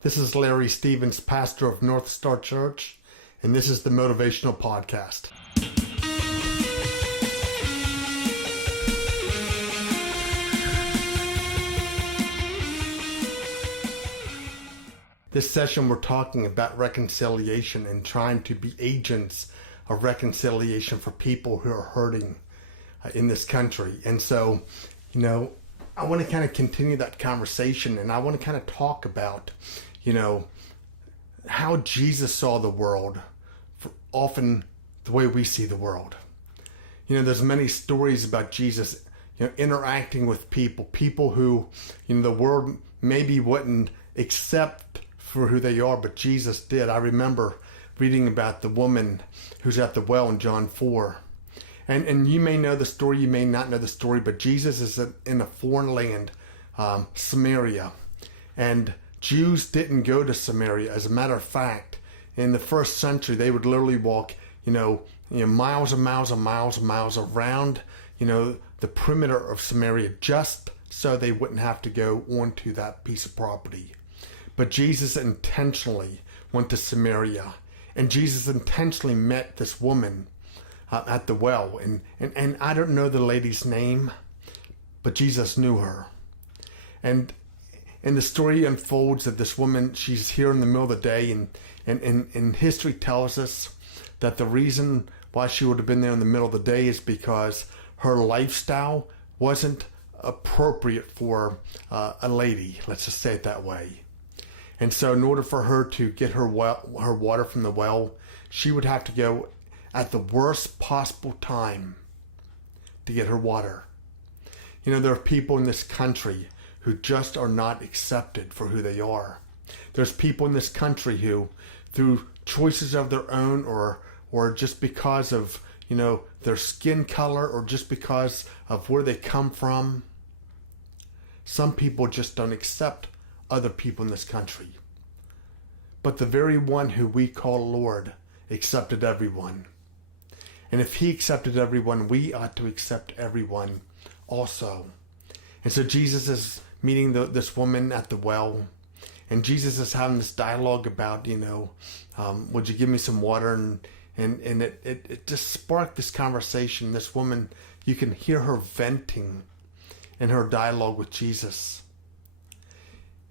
This is Larry Stevens, pastor of North Star Church, and this is the Motivational Podcast. This session we're talking about reconciliation and trying to be agents of reconciliation for people who are hurting in this country. And so, I want to kind of continue that conversation, and I want to kind of talk about how Jesus saw the world, often the way we see the world. There's many stories about Jesus, interacting with people who, the world maybe wouldn't accept for who they are, but Jesus did. I remember reading about the woman who's at the well in John 4. And you may know the story, you may not know the story, but Jesus is in a foreign land, Samaria. And Jews didn't go to Samaria. As a matter of fact, in the first century, they would literally walk, miles and miles and miles and miles around, the perimeter of Samaria, just so they wouldn't have to go onto that piece of property. But Jesus intentionally went to Samaria, and Jesus intentionally met this woman at the well. And I don't know the lady's name, but Jesus knew her. And the story unfolds that this woman, she's here in the middle of the day, and history tells us that the reason why she would have been there in the middle of the day is because her lifestyle wasn't appropriate for a lady, let's just say it that way. And so in order for her to get her water from the well, she would have to go at the worst possible time to get her water. There are people in this country who just are not accepted for who they are. There's people in this country who, through choices of their own, or just because of their skin color, or just because of where they come from, some people just don't accept other people in this country. But the very one who we call Lord accepted everyone. And if he accepted everyone, we ought to accept everyone also. And so Jesus is meeting this woman at the well, and Jesus is having this dialogue about, would you give me some water? And it just sparked this conversation. This woman, you can hear her venting in her dialogue with Jesus.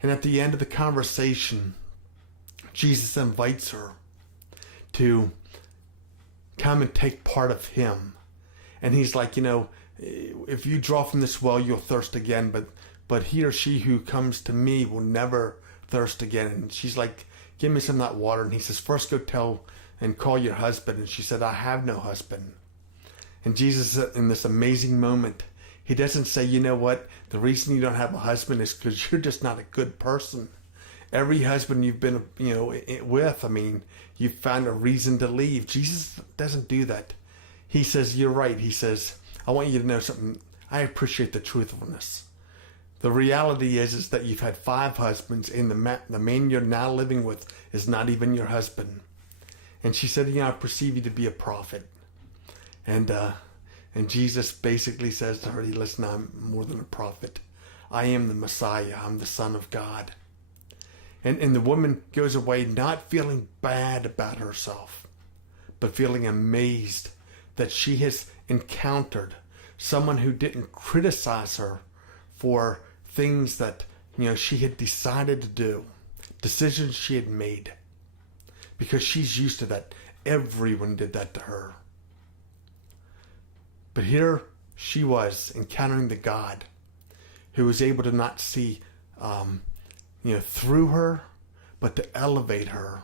And at the end of the conversation, Jesus invites her to come and take part of him. And he's like, if you draw from this well, you'll thirst again, but he or she who comes to me will never thirst again. And she's like, give me some of that water. And he says, first go tell and call your husband. And she said, I have no husband. And Jesus, in this amazing moment, he doesn't say, you know what, the reason you don't have a husband is because you're just not a good person. Every husband you've been, with, you've found a reason to leave. Jesus doesn't do that. He says, you're right. He says, I want you to know something. I appreciate the truthfulness. The reality is that you've had 5 husbands, and the man you're now living with is not even your husband. And she said, I perceive you to be a prophet. And Jesus basically says to her, listen, I'm more than a prophet. I am the Messiah. I'm the Son of God. And the woman goes away not feeling bad about herself, but feeling amazed that she has encountered someone who didn't criticize her for things that she had decided to do, decisions she had made, because she's used to that. Everyone did that to her. But here she was encountering the God who was able to not see through her, but to elevate her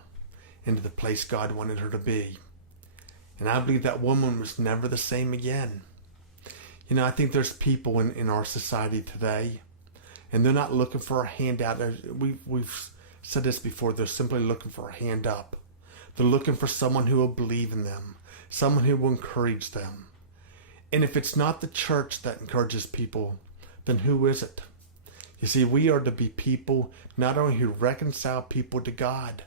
into the place God wanted her to be. And I believe that woman was never the same again. I think there's people in our society today, and they're not looking for a handout. We've said this before. They're simply looking for a hand up. They're looking for someone who will believe in them, someone who will encourage them. And if it's not the church that encourages people, then who is it? You see, we are to be people not only who reconcile people to God,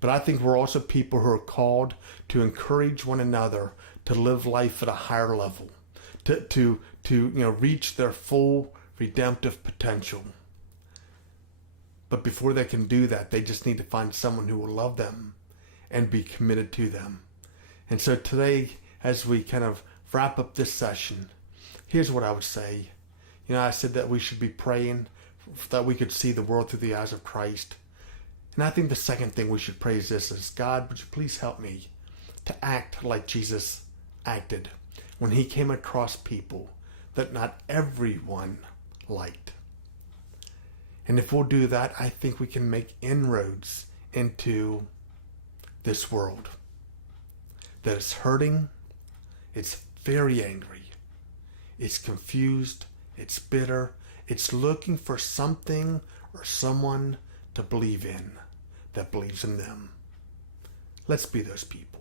but I think we're also people who are called to encourage one another to live life at a higher level, to reach their full redemptive potential. But before they can do that, they just need to find someone who will love them and be committed to them. And so today, as we kind of wrap up this session, here's what I would say. I said that we should be praying that we could see the world through the eyes of Christ. And I think the second thing we should pray is this, is God, would you please help me to act like Jesus acted when he came across people that not everyone liked. And if we'll do that, I think we can make inroads into this world that is hurting, it's very angry, it's confused, it's bitter, it's looking for something or someone to believe in that believes in them. Let's be those people.